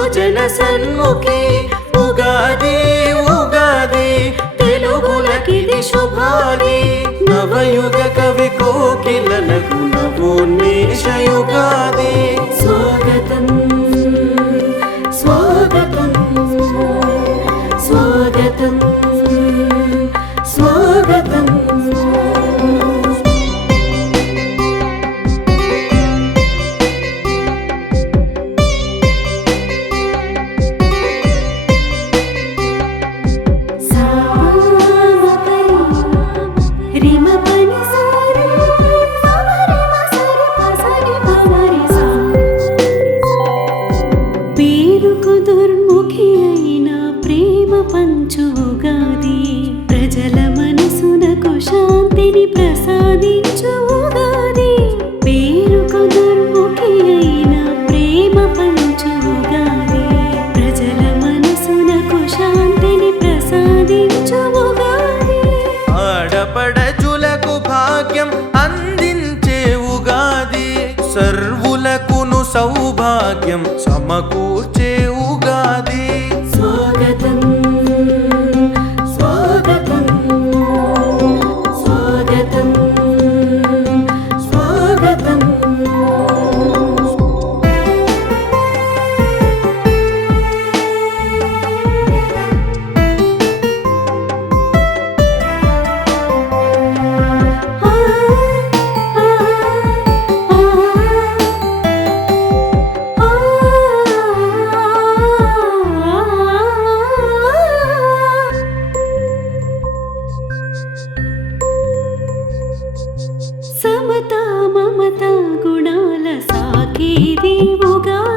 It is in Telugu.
సుజన సన్ముఖి ఉగాది ఉగాది తెలుగులకిది శుభాది నవయుగ కవి కోకిలలకు నవోన్మేష యుగాది స్వాగతం స్వాగతం స్వాగతం స్వాగతం దుర్ముఖి అయిన ప్రేమ పంచు ఉగాది ప్రజల మనసునకు శాంతిని ప్రసాదించు ఉగాది పేరుకు దుర్ముఖి అయిన ప్రేమ పంచు ఉగాది ప్రజల మనసునకు శాంతిని ప్రసాదించు ఉగాది ఆడపడచులకు భాగ్యం అందించే ఉగాది సర్వులకును సౌభాగ్యం సమకూర్చే ఉగాది స్వాగతం స్వాగతం స్వాగతం స్వాగతం సమతా మమతా గుణాల సాకేది ఉగాది